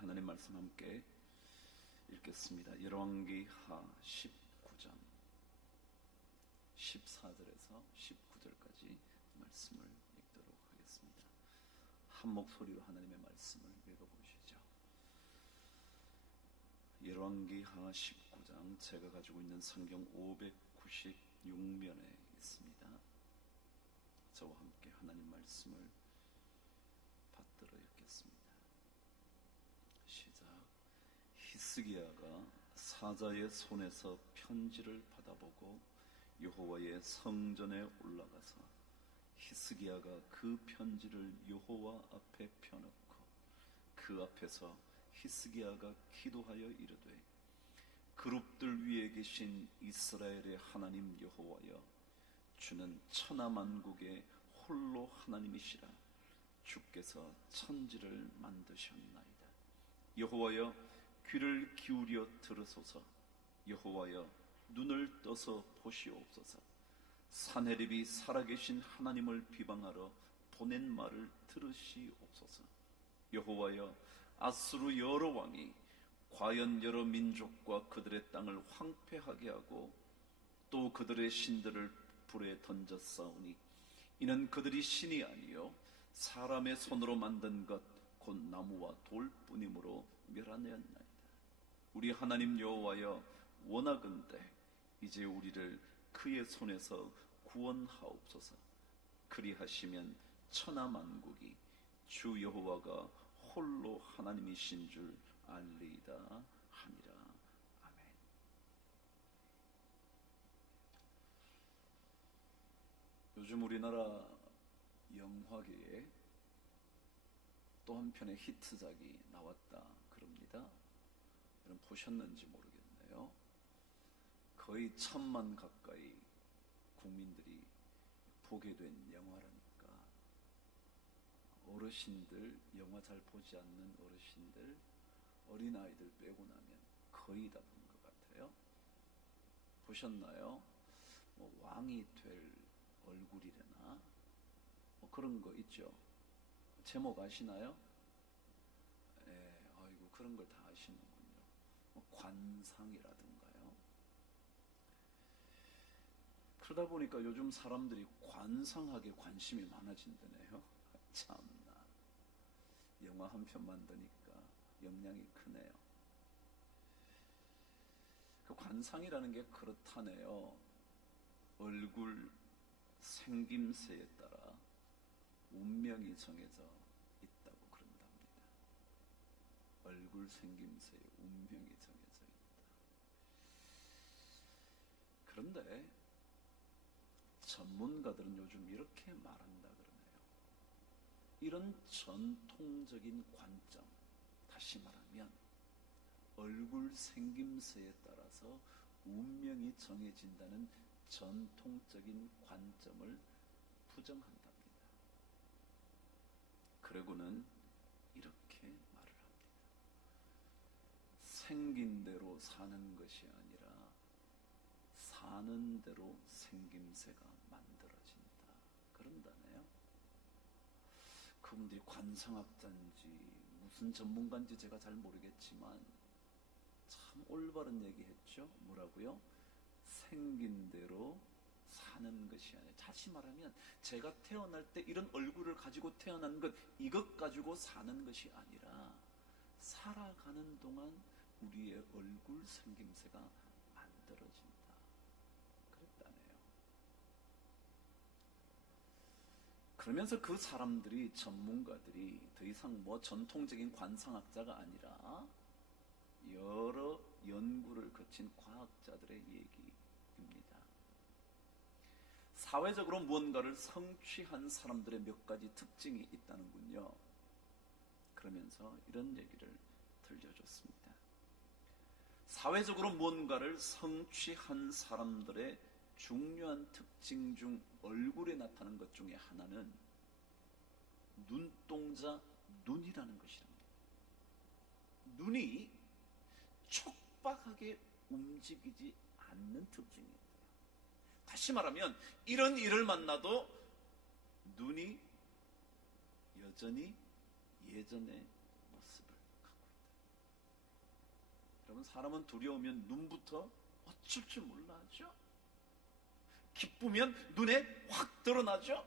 하나님 말씀 함께 읽겠습니다. 열왕기하 19장 14절에서 19절까지 말씀을 읽도록 하겠습니다. 한 목소리로 하나님의 말씀을 읽어보시죠. 열왕기하 19장, 제가 가지고 있는 성경 596면에 있습니다. 저와 함께 하나님 말씀을 받들어 읽겠습니다. 시작. 히스기야가 사자의 손에서 편지를 받아보고 여호와의 성전에 올라가서 히스기야가 그 편지를 여호와 앞에 펴놓고 그 앞에서 히스기야가 기도하여 이르되, 그룹들 위에 계신 이스라엘의 하나님 여호와여, 주는 천하만국의 홀로 하나님이시라. 주께서 천지를 만드셨나이다. 여호와여, 귀를 기울여 들으소서. 여호와여, 눈을 떠서 보시옵소서. 사네립이 살아계신 하나님을 비방하러 보낸 말을 들으시옵소서. 여호와여, 아수르 여러 왕이 과연 여러 민족과 그들의 땅을 황폐하게 하고 또 그들의 신들을 불에 던져 싸우니 이는 그들이 신이 아니요 사람의 손으로 만든 것 곧 나무와 돌뿐이므로 멸하였나이다. 우리 하나님 여호와여, 원하건대 이제 우리를 그의 손에서 구원하옵소서. 그리하시면 천하만국이 주 여호와가 홀로 하나님이신 줄 알리이다 하니라. 아멘. 요즘 우리나라 영화계에 또 한편의 히트작이 나왔다 그럽니다. 여러분 보셨는지 모르겠네요. 거의 1000만 가까이 국민들이 보게 된 영화라니까 어르신들, 영화 잘 보지 않는 어르신들, 어린아이들 빼고 나면 거의 다 본 것 같아요. 보셨나요? 뭐 왕이 될 얼굴이래나 뭐 그런 거 있죠. 제목 아시나요? 아이고, 그런 걸 다 아시는군요. 뭐 관상이라든가요. 그러다 보니까 요즘 사람들이 관상학에 관심이 많아진다네요. 참나, 영화 한 편 만드니까 영향이 크네요. 그 관상이라는 게 그렇다네요. 얼굴 생김새에 따라 운명이 정해져 있다고 그런답니다. 얼굴 생김새에 운명이 정해져 있다. 그런데 전문가들은 요즘 이렇게 말한다 그러네요. 이런 전통적인 관점, 다시 말하면 얼굴 생김새에 따라서 운명이 정해진다는 전통적인 관점을 부정한답니다. 그러고는 이렇게 말을 합니다. 생긴 대로 사는 것이 아니라 사는 대로 생김새가 만들어진다 그런다네요. 그분들이 관상학자인지 무슨 전문가인지 제가 잘 모르겠지만 참 올바른 얘기했죠. 뭐라고요? 생긴 대로 사는 것이 아니라, 다시 말하면 제가 태어날 때 이런 얼굴을 가지고 태어난 것, 이것 가지고 사는 것이 아니라 살아가는 동안 우리의 얼굴 생김새가 만들어진다 그랬다네요. 그러면서 그 사람들이, 전문가들이 더 이상 뭐 전통적인 관상학자가 아니라 여러 연구를 거친 과학자들의 얘기입니다. 사회적으로 무언가를 성취한 사람들의 몇 가지 특징이 있다는군요. 그러면서 이런 얘기를 들려줬습니다. 사회적으로 무언가를 성취한 사람들의 중요한 특징 중 얼굴에 나타나는 것 중에 하나는 눈동자, 눈이라는 것이랍니다. 눈이 촉박하게 움직이지 않는 특징이에요. 다시 말하면 이런 일을 만나도 눈이 여전히 예전의 모습을 갖고 있다. 여러분, 사람은 두려우면 눈부터 어쩔 줄 몰라 하죠. 기쁘면 눈에 확 드러나죠.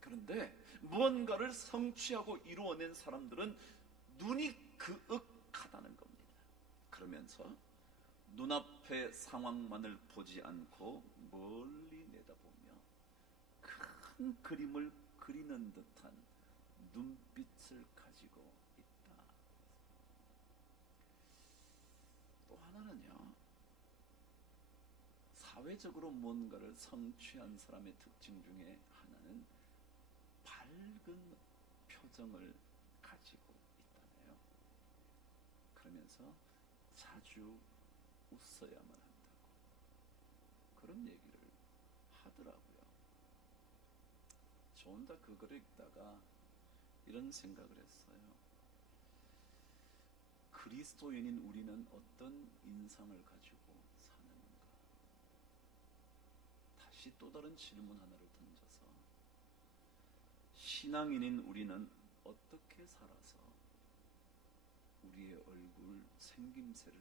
그런데 무언가를 성취하고 이루어낸 사람들은 눈이 그윽하다는 겁니다. 그러면서 눈앞의 상황만을 보지 않고 멀리 내다보며 큰 그림을 그리는 듯한 눈빛을 가지고 있다. 또 하나는요, 사회적으로 무언가를 성취한 사람의 특징 중에 하나는 밝은 표정을 가지고 있다네요. 그러면서 자주 웃어야만 한다고 그런 얘기를 하더라고요. 저 혼자 그 글을 읽다가 이런 생각을 했어요. 그리스도인인 우리는 어떤 인상을 가지고 사는가? 다시 또 다른 질문 하나를 던져서, 신앙인인 우리는 어떻게 살아서 우리의 얼굴 생김새를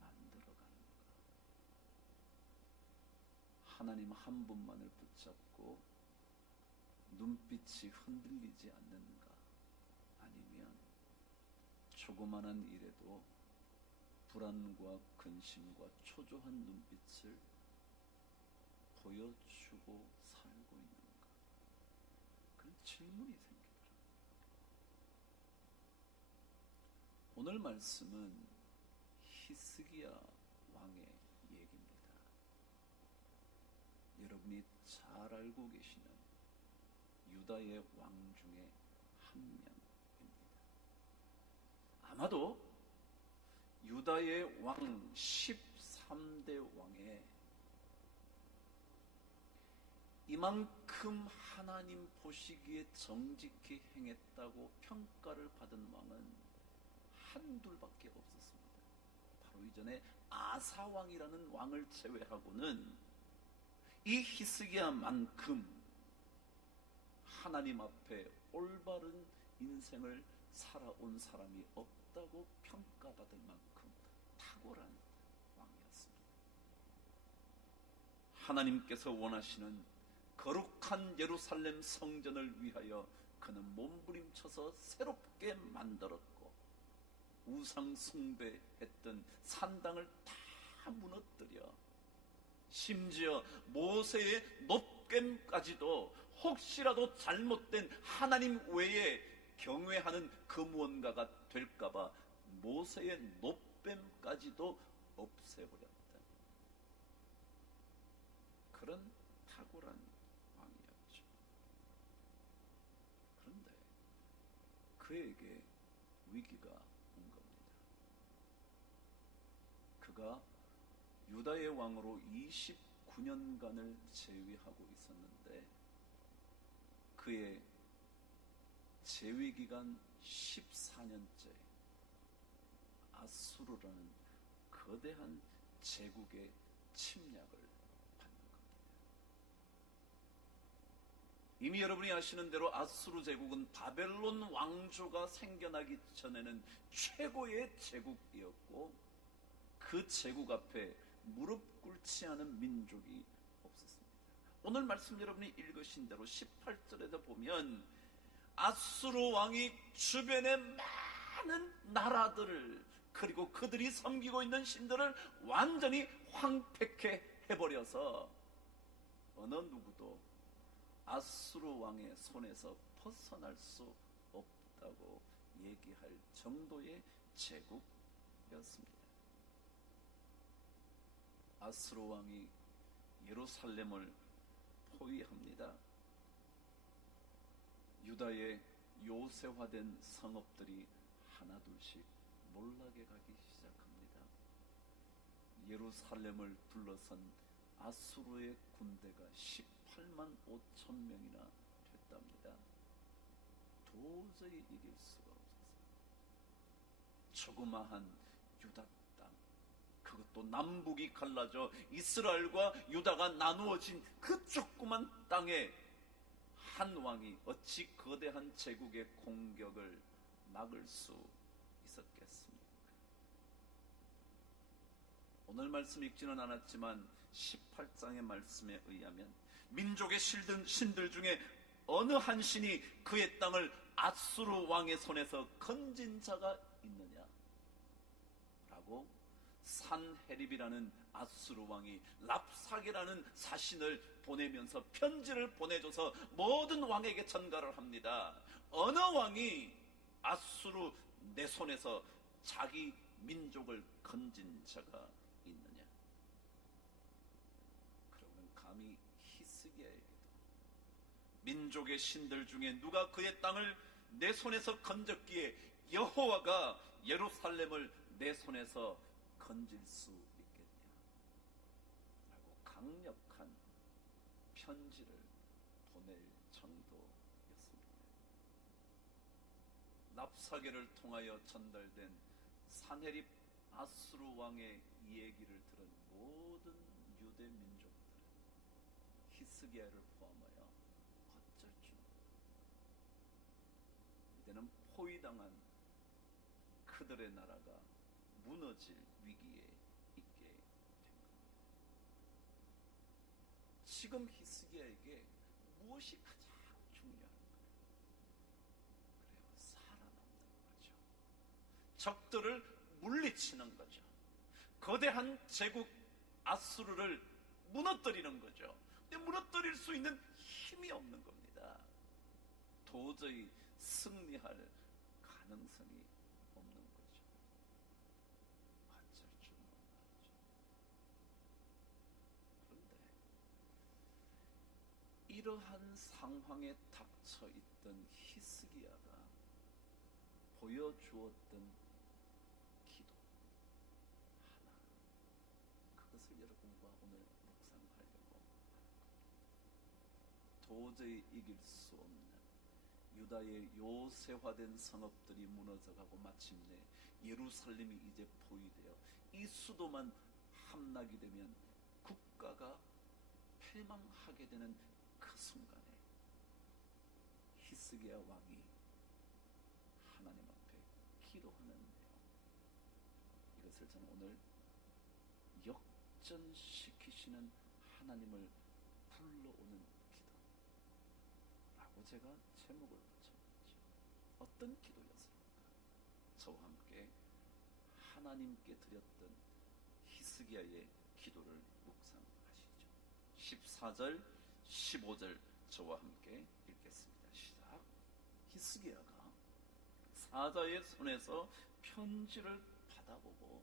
만들어가는가? 하나님 한 분만을 붙잡고 눈빛이 흔들리지 않는가? 아니면 조그만한 일에도 불안과 근심과 초조한 눈빛을 보여주고 살고 있는가? 그런 질문이 생기더라고요. 오늘 말씀은 히스기야 왕의 얘기입니다. 여러분이 잘 알고 계시는 유다의 왕 중에 한 명입니다. 아마도 유다의 왕 13대 왕에 이만큼 하나님 보시기에 정직히 행했다고 평가를 받은 왕은 한둘밖에 없었습니다. 바로 이전에 아사왕이라는 왕을 제외하고는 이 히스기야만큼 하나님 앞에 올바른 인생을 살아온 사람이 없다고 평가받을 만큼 탁월한 왕이었습니다. 하나님께서 원하시는 거룩한 예루살렘 성전을 위하여 그는 몸부림쳐서 새롭게 만들었고, 우상 숭배했던 산당을 다 무너뜨려 심지어 모세의 놋겜까지도 혹시라도 잘못된 하나님 외에 경외하는 그 무언가가 될까봐 모세의 놋뱀까지도 없애버렸다. 그런 탁월한 왕이었죠. 그런데 그에게 위기가 온 겁니다. 그가 유다의 왕으로 29년간을 재위하고 있었는데 그의 재위기간 14년째 아수르라는 거대한 제국의 침략을 받는 겁니다. 이미 여러분이 아시는 대로 아수르 제국은 바벨론 왕조가 생겨나기 전에는 최고의 제국이었고, 그 제국 앞에 무릎 꿇지 않은 민족이 없었습니다. 오늘 말씀 여러분이 읽으신 대로 18절에도 보면 아수르 왕이 주변의 많은 나라들을, 그리고 그들이 섬기고 있는 신들을 완전히 황폐케 해버려서 어느 누구도 아수르 왕의 손에서 벗어날 수 없다고 얘기할 정도의 제국이었습니다. 아수르 왕이 예루살렘을 포위합니다. 유다의 요새화된 성읍들이 하나둘씩 몰락해 가기 시작합니다. 예루살렘을 둘러선 아수르의 군대가 18만 5천 명이나 됐답니다. 도저히 이길 수가 없었어요. 조그마한 유다 땅, 그것도 남북이 갈라져 이스라엘과 유다가 나누어진 그 조그만 땅에 한 왕이 어찌 거대한 제국의 공격을 막을 수 있었겠습니까? 오늘 말씀 읽지는 않았지만 18장의 말씀에 의하면 민족의 신들 중에 어느 한 신이 그의 땅을 앗수르 왕의 손에서 건진 자가 있느냐 라고 산헤립이라는 앗수르 왕이 랍사게라는 사신을 보내면서 편지를 보내줘서 모든 왕에게 전가를 합니다. 어느 왕이 앗수르 내 손에서 자기 민족을 건진 자가 있느냐. 그러면 감히 히스기야에게도 민족의 신들 중에 누가 그의 땅을 내 손에서 건졌기에 여호와가 예루살렘을 내 손에서 건질 수 있겠냐 라고 강력한 편지를 보낼 정도였습니다. 랍사게를 통하여 전달된 산헤립 앗수르 왕의 이 얘기를 들은 모든 유대 민족들은 히스기야를 포함하여 어쩔 줄 이제는 포위당한 그들의 나라가 무너질 위기에 있게 된 겁니다. 지금 히스기야에게 무엇이 가장 중요한가요? 그래요, 살아남는 거죠. 적들을 물리치는 거죠. 거대한 제국 아수르를 무너뜨리는 거죠. 근데 무너뜨릴 수 있는 힘이 없는 겁니다. 도저히 승리할 가능성이 없는 거죠. 어쩔 줄 몰랐죠. 그런데 이러한 상황에 닥쳐 있던 히스기야가 보여주었던 기도 하나, 그것을 여러분과 오늘 묵상하려고 하는 겁니다. 도저히 이길 수 없는 유다의 요새화된 성읍들이 무너져가고 마침내 예루살렘이 이제 포위되어 이 수도만 함락이 되면 국가가 패망하게 되는 그 순간에 히스기야 왕이 하나님 앞에 기도하는 내용, 이것을 저는 오늘 역전시키시는 하나님을 불러오는 기도라고 제가 제목을 붙여봤죠. 어떤 기도였습니까? 저와 함께 하나님께 드렸던 히스기야의 기도를 묵상하시죠. 14절 15절 저와 함께 읽겠습니다. 시작. 히스기야가 사자의 손에서 편지를 받아보고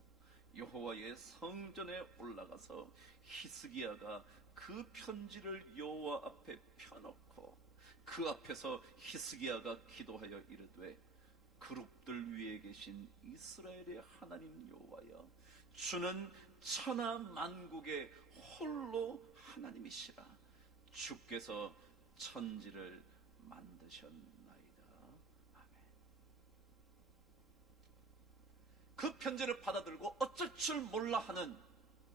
여호와의 성전에 올라가서 히스기야가 그 편지를 여호와 앞에 펴놓고 그 앞에서 히스기야가 기도하여 이르되, 그룹들 위에 계신 이스라엘의 하나님 여호와여, 주는 천하 만국의 홀로 하나님이시라. 주께서 천지를 만드셨나이다. 아멘. 그 편지를 받아들고 어쩔 줄 몰라 하는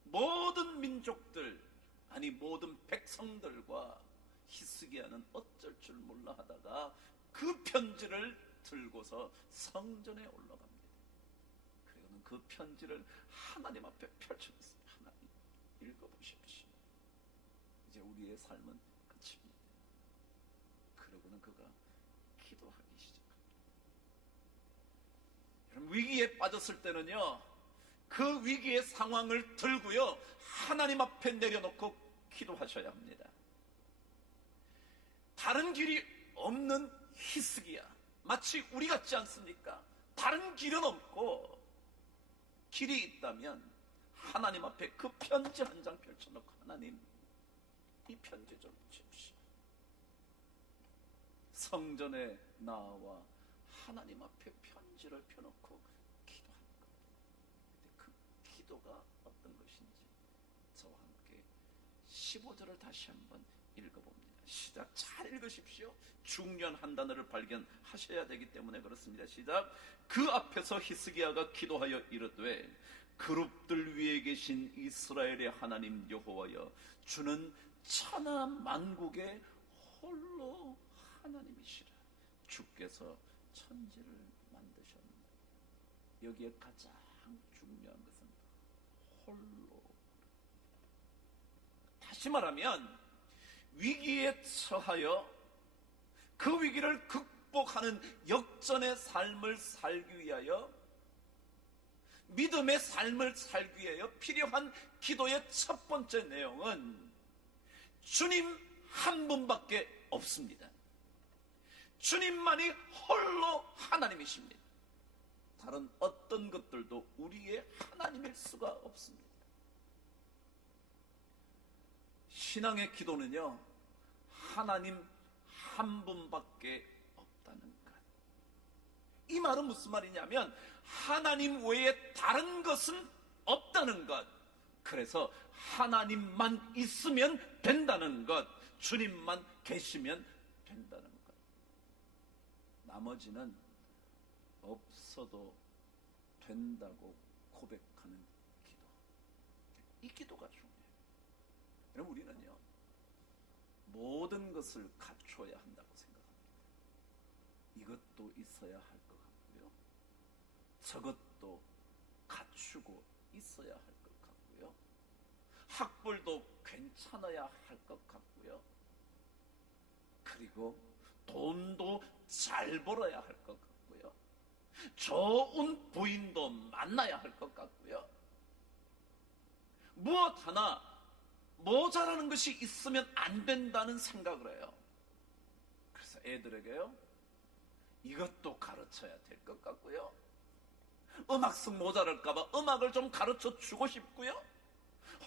모든 민족들, 아니 모든 백성들과 히스기야는 어쩔 줄 몰라 하다가 그 편지를 들고서 성전에 올라갑니다. 그리고는 그 편지를 하나님 앞에 펼쳐놓습니다. 하나님, 읽어보십시오. 이제 우리의 삶은 끝입니다. 그러고는 그가 기도하기 시작합니다. 여러분, 위기에 빠졌을 때는요, 그 위기의 상황을 들고요, 하나님 앞에 내려놓고 기도하셔야 합니다. 다른 길이 없는 히스기야, 마치 우리 같지 않습니까? 다른 길은 없고 길이 있다면 하나님 앞에 그 편지 한 장 펼쳐놓고, 하나님, 이 편지 좀 주십시오. 성전에 나와 하나님 앞에 편지를 펴놓고 기도하는 겁니다. 근데 그 기도가 어떤 것인지 저와 함께 15절을 다시 한번 읽어봅니다. 시작. 잘 읽으십시오. 중요한 한 단어를 발견하셔야 되기 때문에 그렇습니다. 시작. 그 앞에서 히스기야가 기도하여 이르되, 그룹들 위에 계신 이스라엘의 하나님 여호와여, 주는 천하 만국의 홀로 하나님이시라. 주께서 천지를 만드셨나이다. 여기에 가장 중요한 것은 홀로. 다시 말하면 위기에 처하여 그 위기를 극복하는 역전의 삶을 살기 위하여, 믿음의 삶을 살기 위하여 필요한 기도의 첫 번째 내용은 주님 한 분밖에 없습니다. 주님만이 홀로 하나님이십니다. 다른 어떤 것들도 우리의 하나님일 수가 없습니다. 신앙의 기도는요, 하나님 한 분밖에 없다는 것. 이 말은 무슨 말이냐면 하나님 외에 다른 것은 없다는 것. 그래서 하나님만 있으면 된다는 것, 주님만 계시면 된다는 것. 나머지는 없어도 된다고 고백하는 기도. 이 기도가 중요해요. 여러분, 우리는요, 모든 것을 갖춰야 한다고 생각합니다. 이것도 있어야 할 것 같고요, 저것도 갖추고 있어야 할 것 같고요, 학벌도 괜찮아야 할 것 같고요, 그리고 돈도 잘 벌어야 할 것 같고요, 좋은 부인도 만나야 할 것 같고요, 무엇 하나 모자라는 것이 있으면 안 된다는 생각을 해요. 그래서 애들에게요, 이것도 가르쳐야 될 것 같고요, 음악성 모자랄까봐 음악을 좀 가르쳐 주고 싶고요,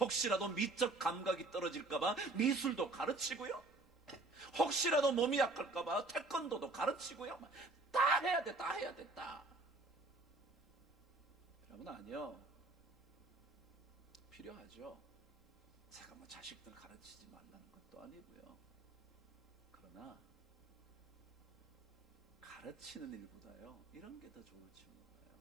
혹시라도 미적 감각이 떨어질까봐 미술도 가르치고요, 혹시라도 몸이 약할까봐 태권도도 가르치고요, 다 해야 돼, 다 해야 돼, 다. 여러분, 아니요, 필요하죠. 제가 뭐 자식들 가르치지 말라는 것도 아니고요. 그러나 가르치는 일보다요, 이런 게 더 좋을지 몰라요.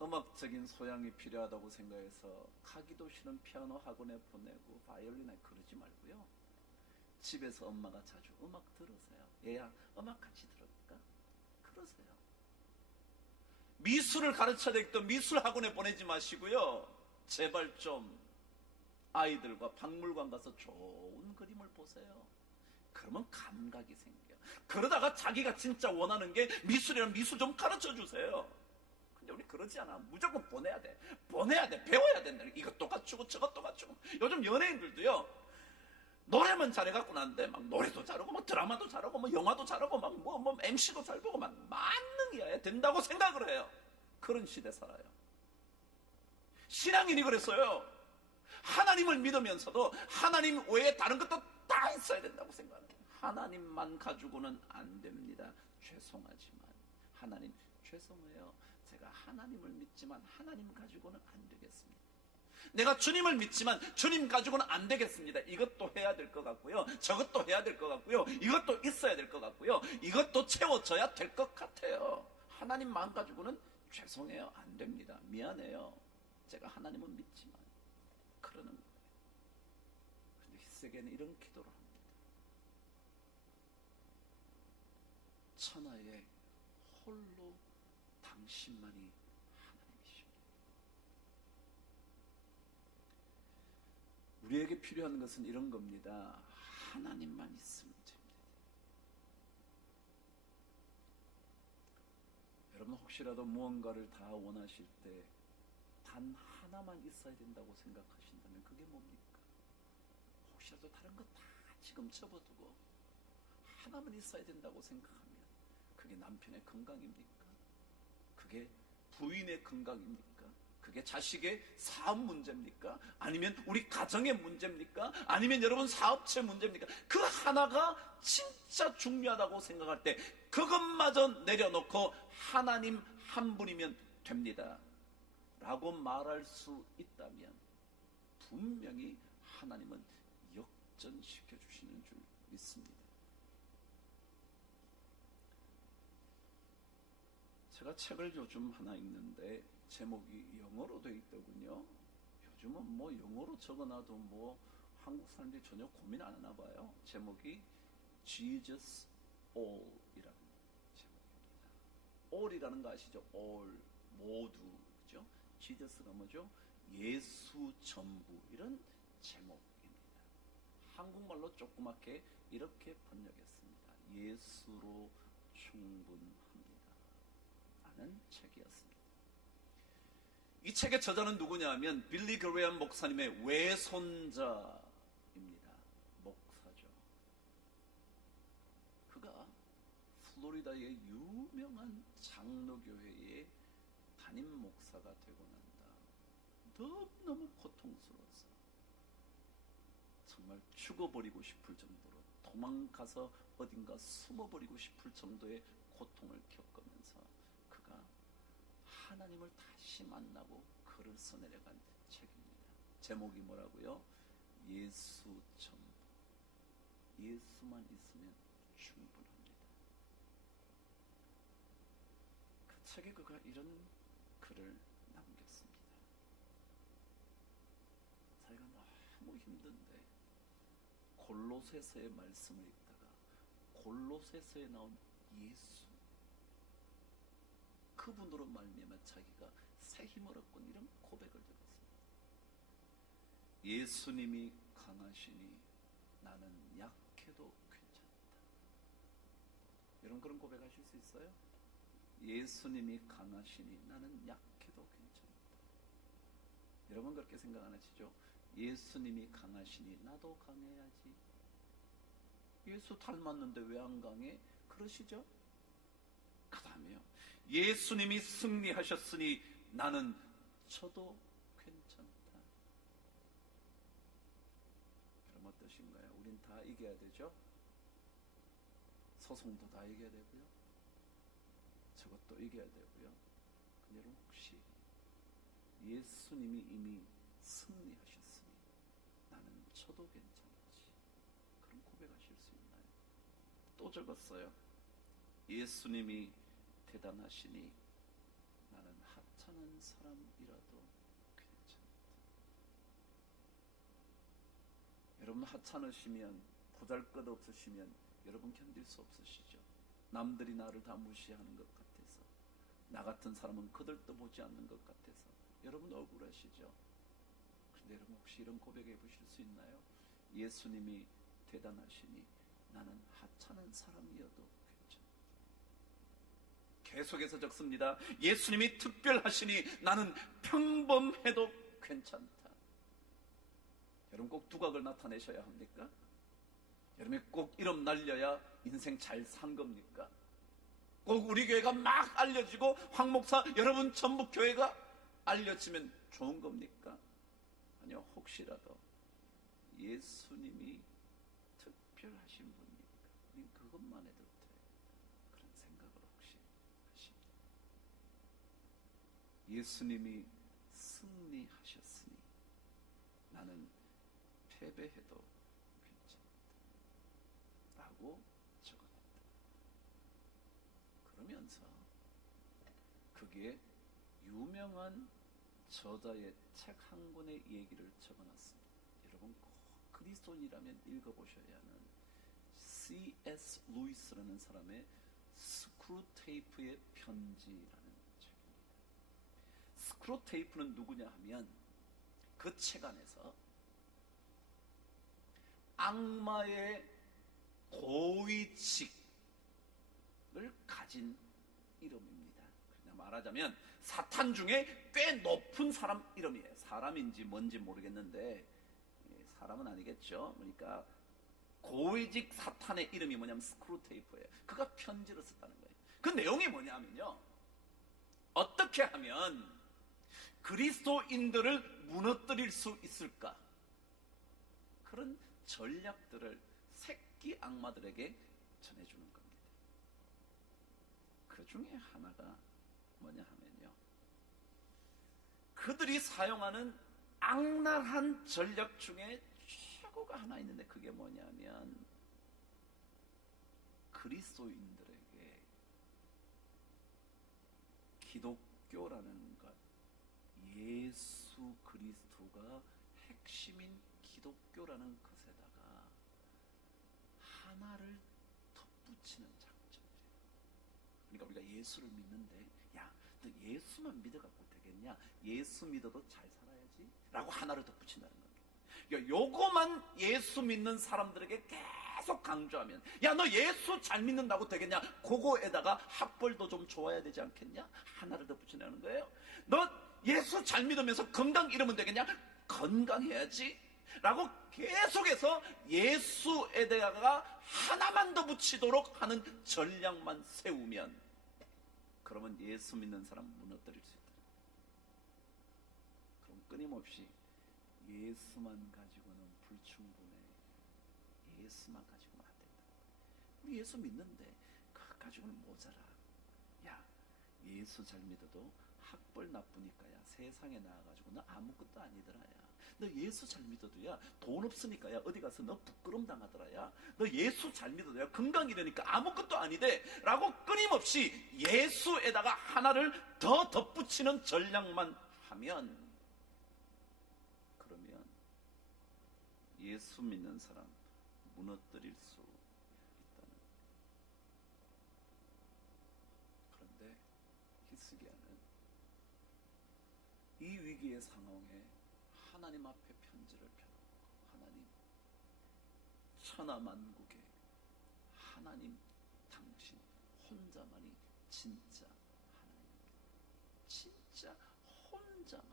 음악적인 소양이 필요하다고 생각해서 가기도 싫은 피아노 학원에 보내고 바이올린에 그러지 말고요, 집에서 엄마가 자주 음악 들으세요. 얘야, 음악 같이 들을까? 그러세요. 미술을 가르쳐야 되겠다 미술 학원에 보내지 마시고요, 제발 좀 아이들과 박물관 가서 좋은 그림을 보세요. 그러면 감각이 생겨요. 그러다가 자기가 진짜 원하는 게 미술이라면 미술 좀 가르쳐 주세요. 근데 우리 그러지 않아. 무조건 보내야 돼. 배워야 된다. 이것도 갖추고 저것도 갖추고. 요즘 연예인들도요, 노래만 잘해갖고 난데 막 노래도 잘하고 막 드라마도 잘하고 막 영화도 잘하고 막 뭐 MC도 잘 보고 막 만능이어야 된다고 생각을 해요. 그런 시대 살아요. 신앙인이 그랬어요. 하나님을 믿으면서도 하나님 외에 다른 것도 다 있어야 된다고 생각해요. 하나님만 가지고는 안 됩니다. 죄송하지만 하나님, 죄송해요. 제가 하나님을 믿지만 하나님 가지고는 안 되겠습니다. 내가 주님을 믿지만 주님 가지고는 안 되겠습니다. 이것도 해야 될 것 같고요, 저것도 해야 될 것 같고요, 이것도 있어야 될 것 같고요, 이것도 채워져야 될 것 같아요. 하나님만 가지고는 죄송해요, 안 됩니다. 미안해요. 제가 하나님을 믿지만. 그러는 거예요. 근데 히스기야는 이런 기도를 합니다. 천하에 홀로 당신만이 하나님이십니다. 우리에게 필요한 것은 이런 겁니다. 하나님만 있으면 됩니다. 여러분, 혹시라도 무언가를 다 원하실 때 단 하나만 있어야 된다고 생각하신다면 그게 뭡니까? 혹시라도 다른 거 다 지금 접어두고 하나만 있어야 된다고 생각하면 그게 남편의 건강입니까? 그게 부인의 건강입니까? 그게 자식의 사업 문제입니까? 아니면 우리 가정의 문제입니까? 아니면 여러분 사업체 문제입니까? 그 하나가 진짜 중요하다고 생각할 때 그것마저 내려놓고 하나님 한 분이면 됩니다 라고 말할 수 있다면 분명히 하나님은 역전시켜 주시는 줄 믿습니다. 제가 책을 요즘 하나 읽는데 제목이 영어로 되어 있더군요. 요즘은 뭐 영어로 적어놔도 뭐 한국 사람들이 전혀 고민 안 하나 봐요. 제목이 Jesus All이라는 제목입니다. All이라는 거 아시죠? All, 모두, 그죠? 지저스가 뭐죠? 예수 전부, 이런 제목입니다. 한국말로 조그맣게 이렇게 번역했습니다. 예수로 충분합니다 라는 책이었습니다. 이 책의 저자는 누구냐 하면 빌리 그레엄 목사님의 외손자입니다. 목사죠. 그가 플로리다의 유명한 장로교회의 담임 목사가 되고 난 다음 너무너무 고통스러워서 정말 죽어버리고 싶을 정도로, 도망가서 어딘가 숨어버리고 싶을 정도의 고통을 겪으면서 그가 하나님을 다시 만나고 글을 써내려간 책입니다. 제목이 뭐라고요? 예수 전부. 예수만 있으면 충분합니다. 그 책에 그가 이런 글을 남겼습니다. 자기가 너무 힘든데 골로새서의 말씀을 읽다가 골로새서에 나온 예수, 그분으로 말미암아 자기가 새 힘을 얻고 이런 고백을 드렸습니다. 예수님이 강하시니 나는 약해도 괜찮다. 여러분 그런 고백하실 수 있어요? 예수님이 강하시니 나는 약해도 괜찮다. 여러분 그렇게 생각 안 하시죠? 예수님이 강하시니 나도 강해야지. 예수 닮았는데 왜 안 강해? 그러시죠? 그 다음에요, 예수님이 승리하셨으니 나는 저도 괜찮다. 그럼 어떠신가요? 우린 다 이겨야 되죠? 소송도 다 이겨야 되고요, 저것도 이겨야 되고요. 근데 여러분 혹시 예수님이 이미 승리하셨으니 나는 저도 괜찮지, 그런 고백하실 수 있나요? 또 적었어요. 예수님이 대단하시니 나는 하찮은 사람이라도 괜찮다. 여러분 하찮으시면, 보잘것없으시면 여러분 견딜 수 없으시죠? 남들이 나를 다 무시하는 것 같아서, 나 같은 사람은 거들떠보지 않는 것 같아서 여러분 억울하시죠? 그런데 여러분 혹시 이런 고백해 보실 수 있나요? 예수님이 대단하시니 나는 하찮은 사람이어도 괜찮다. 계속해서 적습니다. 예수님이 특별하시니 나는 평범해도 괜찮다. 여러분 꼭 두각을 나타내셔야 합니까? 여러분이 꼭 이름 날려야 인생 잘 산 겁니까? 꼭 우리 교회가 막 알려지고 황 목사 여러분 전북 교회가 알려지면 좋은 겁니까? 아니요, 혹시라도 예수님이 특별하신 분이니까 우린 그것만 해도 돼, 그런 생각을 혹시 하십니까? 예수님이 승리하셨으니 나는 패배해도 괜찮다 라고 적어냈다. 그러면서 그게 유명한 저자의 책 한 권의 얘기를 적어놨습니다. 여러분 꼭 그리스도인이라면 읽어보셔야 하는 C.S. 루이스라는 사람의 스크루테이프의 편지라는 책입니다. 스크루테이프는 누구냐 하면 그 책 안에서 악마의 고위직을 가진 이름입니다. 그냥 말하자면 사탄 중에 꽤 높은 사람 이름이에요. 사람인지 뭔지 모르겠는데 사람은 아니겠죠. 그러니까 고위직 사탄의 이름이 뭐냐면 스크루테이프예요. 그가 편지를 썼다는 거예요. 그 내용이 뭐냐면요, 어떻게 하면 그리스도인들을 무너뜨릴 수 있을까, 그런 전략들을 새끼 악마들에게 전해주는 겁니다. 그 중에 하나가 뭐냐 하면요, 그들이 사용하는 악랄한 전략 중에 최고가 하나 있는데 그게 뭐냐면 그리스도인들에게 기독교라는 것, 예수 그리스도가 핵심인 기독교라는 것에다가 하나를 덧붙이는 작전이에요. 그러니까 우리가 예수를 믿는데 야, 너 예수만 믿어갖고 되겠냐? 예수 믿어도 잘 살아야지 라고 하나를 덧붙인다는 거예요. 그러니까 요거만 예수 믿는 사람들에게 계속 강조하면, 야, 너 예수 잘 믿는다고 되겠냐? 그거에다가 학벌도 좀 좋아야 되지 않겠냐? 하나를 덧붙인다는 거예요. 너 예수 잘 믿으면서 건강 잃으면 되겠냐? 건강해야지 라고 계속해서 예수에다가 하나만 더 붙이도록 하는 전략만 세우면, 그러면 예수 믿는 사람 무너뜨릴 수 있다. 그럼 끊임없이 예수만 가지고는 불충분해, 예수만 가지고는 안 된다. 우리 예수 믿는데 그거 가지고는 모자라. 야, 예수 잘 믿어도 학벌 나쁘니까 야, 세상에 나와가지고 너 아무것도 아니더라. 야, 너 예수 잘 믿어도 야, 돈 없으니까 야, 어디 가서 너 부끄럼 당하더라. 야, 너 예수 잘 믿어도 야, 건강이라니까 아무것도 아니대 라고 끊임없이 예수에다가 하나를 더 덧붙이는 전략만 하면, 그러면 예수 믿는 사람 무너뜨릴 수 있다는. 그런데 히스기야는 이 위기의 상황에 하나님 앞에 편지를 펴놓고, 하나님, 천하만국에 하나님 당신 혼자만이 진짜 하나님입니다. 진짜 혼자만.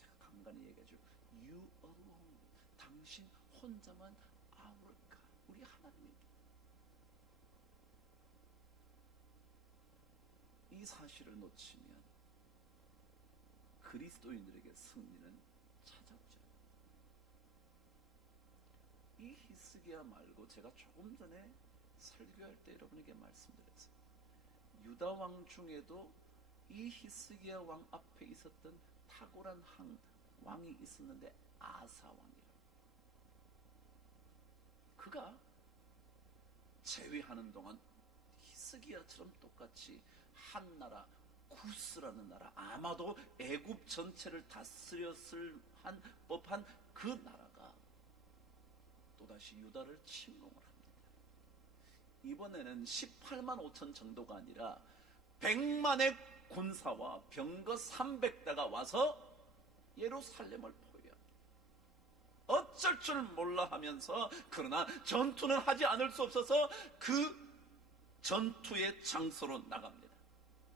제가 간간히 얘기하죠. You alone. 당신 혼자만 our God. 우리 하나님입니다. 이 사실을 놓치면 그리스도인들에게 승리는 찾아오지 않아요. 이 히스기야 말고 제가 조금 전에 설교할 때 여러분에게 말씀드렸어요. 유다 왕 중에도 이 히스기야 왕 앞에 있었던 탁월한 한 왕이 있었는데 아사 왕이라고. 그가 제위하는 동안 히스기야처럼 똑같이 한 나라, 구스라는 나라, 아마도 애굽 전체를 다스렸을 법한 그 나라가 또다시 유다를 침공을 합니다. 이번에는 18만 5천 정도가 아니라 100만의 군사와 병거 300대가 와서 예루살렘을 포위합니다. 어쩔 줄 몰라 하면서, 그러나 전투는 하지 않을 수 없어서 그 전투의 장소로 나갑니다.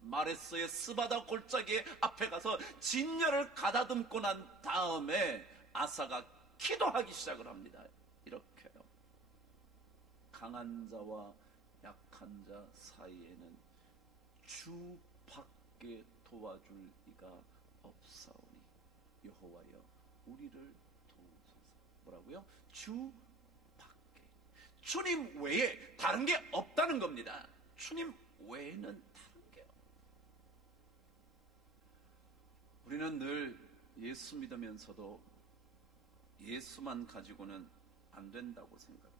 마레스의 스바다 골짜기 앞에 가서 진열을 가다듬고 난 다음에 아사가 기도하기 시작을 합니다. 이렇게요. 강한 자와 약한 자 사이에는 주밖에 도와줄 이가 없사오니 여호와여 우리를 도우소서. 뭐라고요? 주밖에. 주님 외에 다른 게 없다는 겁니다. 주님 외에는 다른 게 없다. 우리는 늘 예수 믿으면서도 예수만 가지고는 안 된다고 생각해요.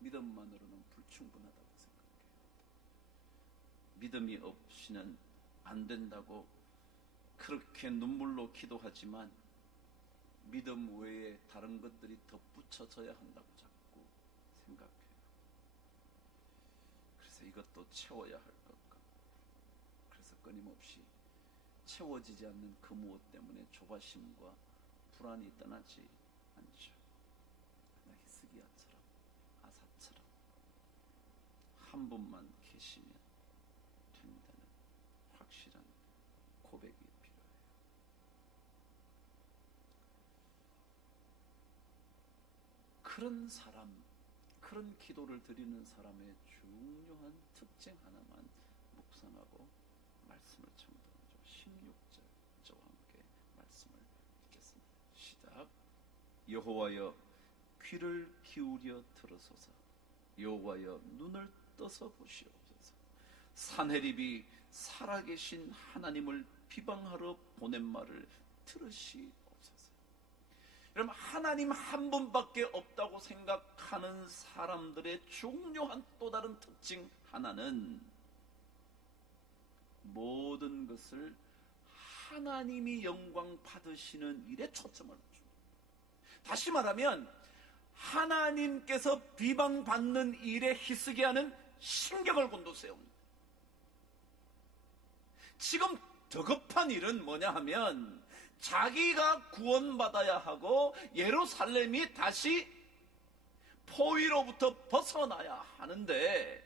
믿음만으로는 불충분하다고 생각해요. 믿음이 없이는 안 된다고 그렇게 눈물로 기도하지만 믿음 외에 다른 것들이 덧붙여져야 한다고 자꾸 생각해요. 그래서 이것도 채워야 할 것 같고, 그래서 끊임없이 채워지지 않는 그 무엇 때문에 조바심과 불안이 떠나지 않죠. 그러나 히스기야처럼, 아사처럼 한 분만 계시면 된다는 확실한 고백이 필요해요. 그런 사람, 그런 기도를 드리는 사람의 중요한 특징 하나만 묵상하고 말씀을 청도하죠. 16절 저와 함께 말씀을 읽겠습니다. 시작. 여호와여 귀를 기울여 들으소서. 여호와여 눈을 떠서 보시옵소서. 산헤립이 살아계신 하나님을 비방하러 보낸 말을 들으시옵소서. 여러분, 하나님 한 분밖에 없다고 생각하는 사람들의 중요한 또 다른 특징 하나는 모든 것을 하나님이 영광 받으시는 일에 초점을 줍니다. 다시 말하면 하나님께서 비방받는 일에 히스기야는 신경을 곤두세웁니다. 지금 더 급한 일은 뭐냐 하면 자기가 구원받아야 하고 예루살렘이 다시 포위로부터 벗어나야 하는데,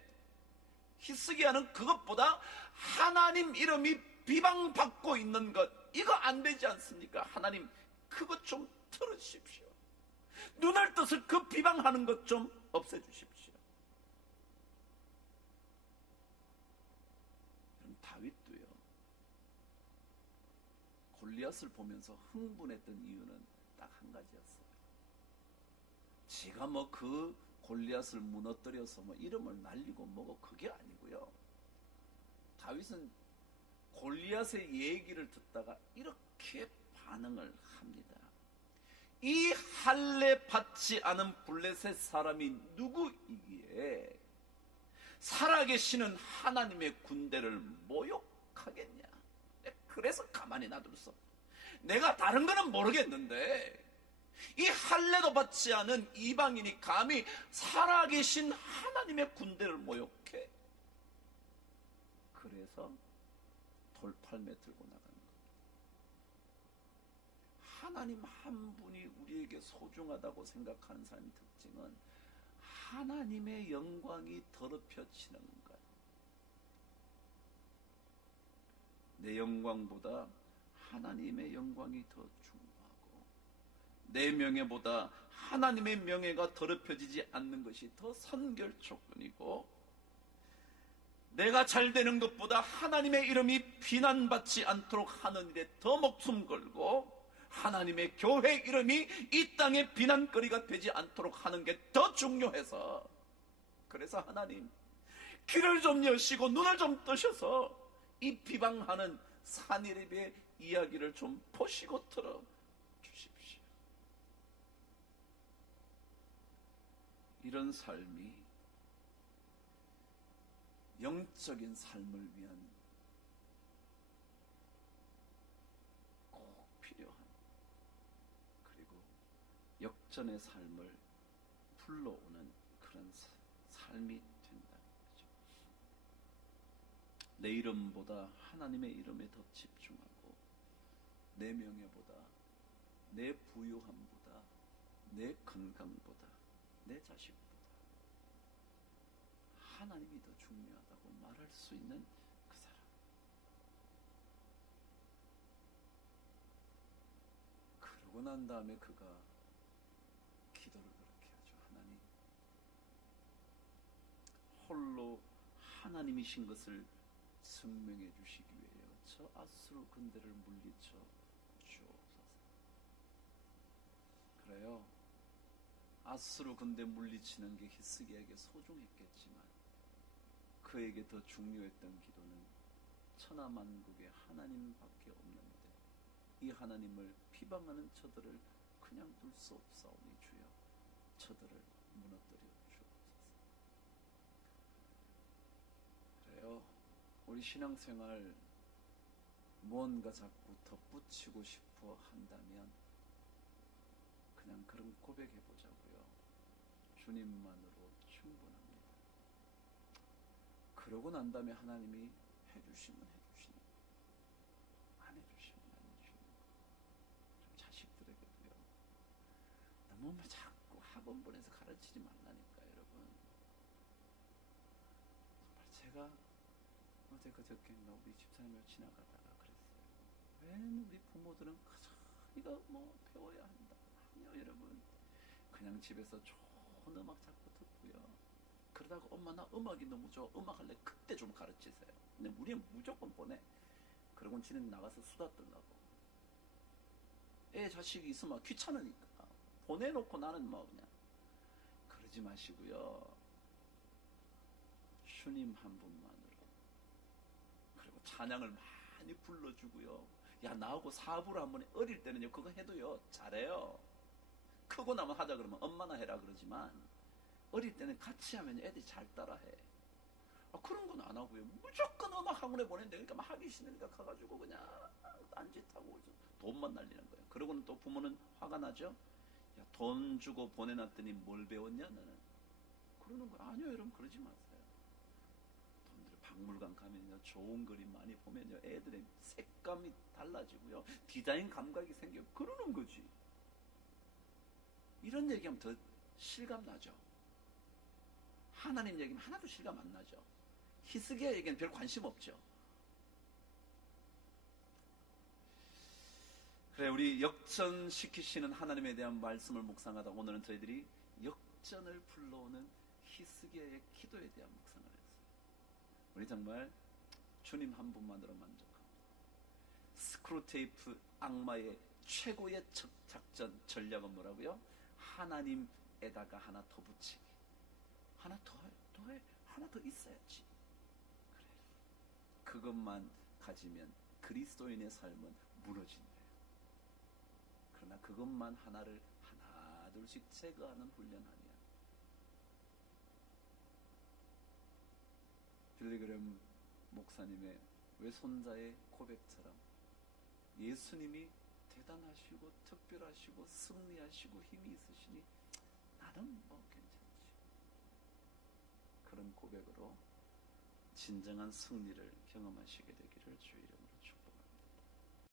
히스기야는 그것보다 하나님 이름이 비방받고 있는 것, 이거 안 되지 않습니까? 하나님 그것 좀 들으십시오. 눈을 떠서 그 비방하는 것 좀 없애주십시오. 다윗도요, 골리앗을 보면서 흥분했던 이유는 딱 한 가지였어요. 제가 뭐 그 골리앗을 무너뜨려서 뭐 이름을 날리고 뭐고 그게 아니고요. 다윗은 골리앗의 얘기를 듣다가 이렇게 반응을 합니다. 이 할례 받지 않은 블레셋 사람이 누구이기에 살아계시는 하나님의 군대를 모욕하겠냐. 그래서 가만히 놔둘 수 없다. 내가 다른 거는 모르겠는데 이 할례도 받지 않은 이방인이 감히 살아계신 하나님의 군대를 모욕해. 그래서 돌팔매 들고 나가는 겁니다. 하나님 한 분이 우리에게 소중하다고 생각하는 사람의 특징은 하나님의 영광이 더럽혀지는 것. 내 영광보다 하나님의 영광이 더 중요하고, 내 명예보다 하나님의 명예가 더럽혀지지 않는 것이 더 선결조건이고, 내가 잘 되는 것보다 하나님의 이름이 비난받지 않도록 하는 일에 더 목숨 걸고, 하나님의 교회 이름이 이 땅의 비난거리가 되지 않도록 하는 게 더 중요해서, 그래서 하나님 귀를 좀 여시고 눈을 좀 뜨셔서 이 비방하는 산이립의 이야기를 좀 보시고 들어 주십시오. 이런 삶이 영적인 삶을 위한 꼭 필요한, 그리고 역전의 삶을 불러오는 그런 삶이 된다는 거죠. 내 이름보다 하나님의 이름에 더 집중하고, 내 명예보다, 내 부유함보다, 내 건강보다, 내 자식보다 하나님이 더 중요하다고 말할 수 있는 그 사람. 그러고 난 다음에 그가 기도를 그렇게 하죠. 하나님, 홀로 하나님이신 것을 증명해 주시기 위하여 저 아수르 군대를 물리쳐 주옵소서. 그래요, 아수르 군대 물리치는 게 히스기야에게 소중했겠지만 그에게 더 중요했던 기도는 천하만국의 하나님밖에 없는데 이 하나님을 비방하는 저들을 그냥 둘 수 없사오니 주여 저들을 무너뜨려 주옵소서. 그래요, 우리 신앙생활 무언가 자꾸 덧붙이고 싶어 한다면 그냥 그런 고백해보자고요. 주님만으로 충분합니다. 그러고 난 다음에 하나님이 해주시면 해주시는 거, 안 해주시면 안 해주시는 거. 자식들에게도요, 너무 자꾸 학원 보내서 가르치지 말라니까 여러분. 정말 제가 어제 그저께인가 우리 집사님을 지나가다가 그랬어요. 왜 우리 부모들은 그저 이거 뭐 배워야 한다. 아니요 여러분, 그냥 집에서 좋은 음악 자꾸 듣고요, 그러다가 엄마 나 음악이 너무 좋아, 음악 할래, 그때 좀 가르치세요. 근데 우리는 무조건 보내. 그러고는 지는 나가서 수다 떨라고. 애 자식이 있으면 귀찮으니까 보내놓고 나는 뭐 그냥. 그러지 마시고요, 주님 한 분만으로. 그리고 찬양을 많이 불러주고요. 야, 나하고 사부를 한번 어릴 때는요 그거 해도요 잘해요. 크고 나면 하자 그러면 엄마나 해라 그러지만 어릴 때는 같이 하면 애들이 잘 따라해. 그런 건 안 하고요, 무조건 음악 학원에 보낸대. 그러니까 막 하기 싫으니까 가가지고 그냥 딴짓하고 돈만 날리는 거예요. 그러고는 또 부모는 화가 나죠. 야, 돈 주고 보내놨더니 뭘 배웠냐 너는. 그러는 거 아니요 여러분, 그러지 마세요. 돈들을 박물관 가면요, 좋은 그림 많이 보면요, 애들의 색감이 달라지고요, 디자인 감각이 생겨. 그러는 거지. 이런 얘기하면 더 실감 나죠. 하나님 얘기는 하나도 실감 안 나죠. 히스기야 얘기는 별 관심 없죠. 그래, 우리 역전시키시는 하나님에 대한 말씀을 묵상하다 오늘은 저희들이 역전을 불러오는 히스기야의 기도에 대한 묵상을 했어요. 우리 정말 주님 한 분만으로 만족합니다. 스크루테이프 악마의 최고의 작전 전략은 뭐라고요? 하나님에다가 하나 더 붙이기. 하나 더해. 하나 더 있어야지. 그래. 그것만 가지면 그리스도인의 삶은 무너진대요. 그러나 그것만 하나를 하나 둘씩 제거하는 훈련 아니야. 빌리그램 목사님의 외손자의 고백처럼 예수님이 대단하시고 특별하시고 승리하시고 힘이 있으시니 나는 뭐 괜찮지. 그런 고백으로 진정한 승리를 경험하시게 되기를 주의 이름으로